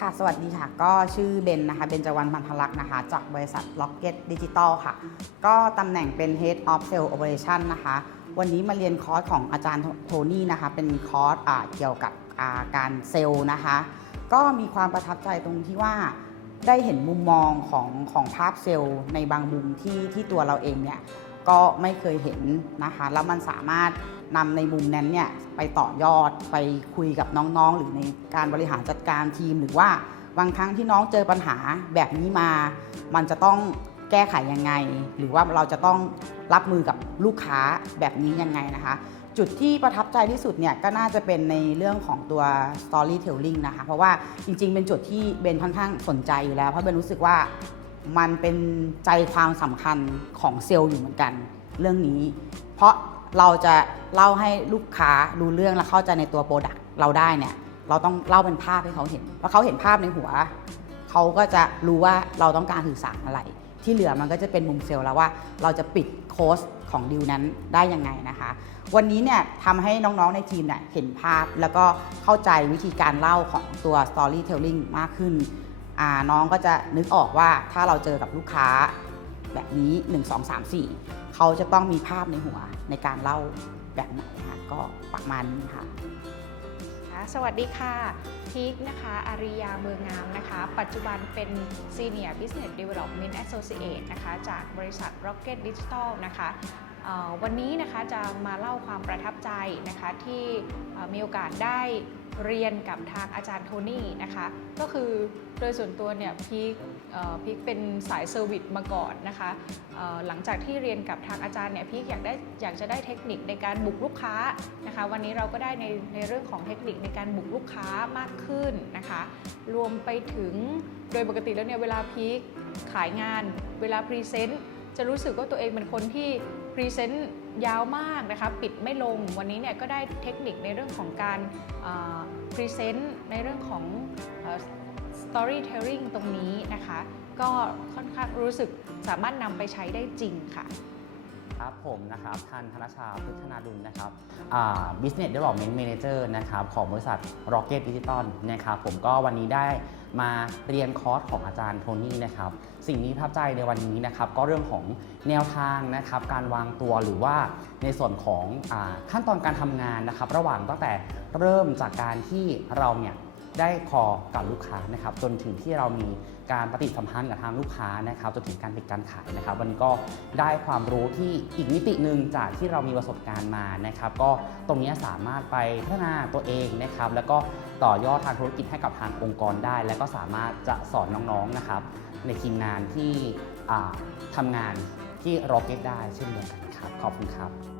ค่ะ สวัสดีค่ะ ก็ชื่อเบนนะคะ เบนจวรรณพันธลักษ์นะคะ จากบริษัท Rocket Digital ค่ะ ก็ตำแหน่งเป็น Head of Sales Operation นะคะ วันนี้มาเรียนคอร์สของอาจารย์โทนี่นะคะ เป็นคอร์สเกี่ยวกับาการเซลล์นะคะ ก็มีความประทับใจตรงที่ว่าได้เห็นมุมมองของของภาพเซลล์ในบางมุมที่ที่ตัวเราเองเนี่ย ก็ไม่เคยเห็นนะคะ แล้วมันสามารถนำในมุมนั้นเนี่ยไปต่อยอดไปคุยกับน้องๆ หรือในการบริหารจัดการทีม หรือว่าบางครั้งที่น้องเจอปัญหาแบบนี้มา มันจะต้องแก้ไขยังไง หรือว่าเราจะต้องรับมือกับลูกค้าแบบนี้ยังไงนะคะ จุดที่ประทับใจที่สุดเนี่ยก็น่าจะเป็นในเรื่องของตัว storytelling นะคะ เพราะว่าจริงๆ เป็นจุดที่เบนค่อนข้างสนใจอยู่แล้ว เพราะเบนรู้สึกว่า มันเป็นใจความสำคัญของเซลล์อยู่เหมือนกัน เรื่องนี้ เพราะเราจะเล่าให้ลูกค้ารู้เรื่องและเข้าใจในตัวโปรดักต์เราได้เนี่ยเราต้องเล่าเป็นภาพให้เขาเห็นเพราเขาเห็นภาพในหัวเขาก็จะรู้ว่าเราต้องการสื่อสารอะไร ที่เหลือมันก็จะเป็นมุมเซลล์แล้วว่าเราจะปิดโค้สของดิวนั้นได้ยังไงนะคะ วันนี้เนี่ยทำให้น้องๆในทีมเนี่ยเห็นภาพแล้วก็เข้าใจวิธีการเล่าของตัว storytelling มากขึ้น น้องก็จะนึกออกว่าถ้าเราเจอกับลูกค้าแบบนี้ 1 2 3 4 เขาจะต้องมีภาพในหัวในการเล่าแบบไหนค่ะก็ประมาณนี้ค่ะ สวัสดีค่ะพีคนะคะอาริยาเมืองงามนะคะ ปัจจุบันเป็น Senior Business Development Associate นะคะ จากบริษัท Rocket Digital นะคะวันนี้นะคะจะมาเล่าความประทับใจนะคะที่มีโอกาสได้ เรียนกับทางอาจารย์โทนี่นะคะ ก็คือโดยส่วนตัวเนี่ยพี่พีคเป็นสายเซอร์วิสมาก่อนนะคะหลังจากที่เรียนกับทางอาจารย์เนี่ยพีคอยากได้อยากจะได้เทคนิคในการบุกลูกค้านะคะ วันนี้เราก็ได้ในในเรื่องของเทคนิคในการบุกลูกค้ามากขึ้นนะคะ รวมไปถึงโดยปกติแล้วเนี่ยเวลาพีคขายงาน เวลาพรีเซนต์จะรู้สึกว่าตัวเองเป็นคนที่ พรีเซนต์ยาวมากนะคะปิดไม่ลงวันนี้เนี่ยก็ได้เทคนิคในเรื่องของการพรีเซนต์ในเรื่องของสตอ storytelling ตรงนี้นะคะ ก็ค่อนข้างรู้สึกสามารถนำไปใช้ได้จริงค่ะ ครับผมนะครับทันธนชาพุทธนาดุลนะครับ Business Development Manager นะครับของบริษัท Rocket Digital นะครับผมก็วันนี้ได้มาเรียนคอร์สของอาจารย์โทนี่นะครับ สิ่งนี้ประทับใจในวันนี้นะครับ ก็เรื่องของแนวทางนะครับ การวางตัวหรือว่าในส่วนของอขั้นตอนการทำงานนะครับ ระหว่างตั้งแต่เริ่มจากการที่เราเนี่ย ได้คอกับลูกค้านะครับจนถึงที่เรามีการปฏิสัมพันธ์กับทางลูกค้านะครับจนถึงการปิดการขายนะครับวันนี้ก็ได้ความรู้ที่อีกมิติหนึ่งจากที่เรามีประสบการณ์มานะครับ ก็ตรงนี้สามารถไปพัฒนาตัวเองนะครับ แล้วก็ต่อยอดทางธุรกิจให้กับทางองค์กรได้ และก็สามารถจะสอนน้องๆนะครับ ในทีมงานที่ทำงานที่ Rocket ได้เช่นเดียวกันครับขอบคุณครับ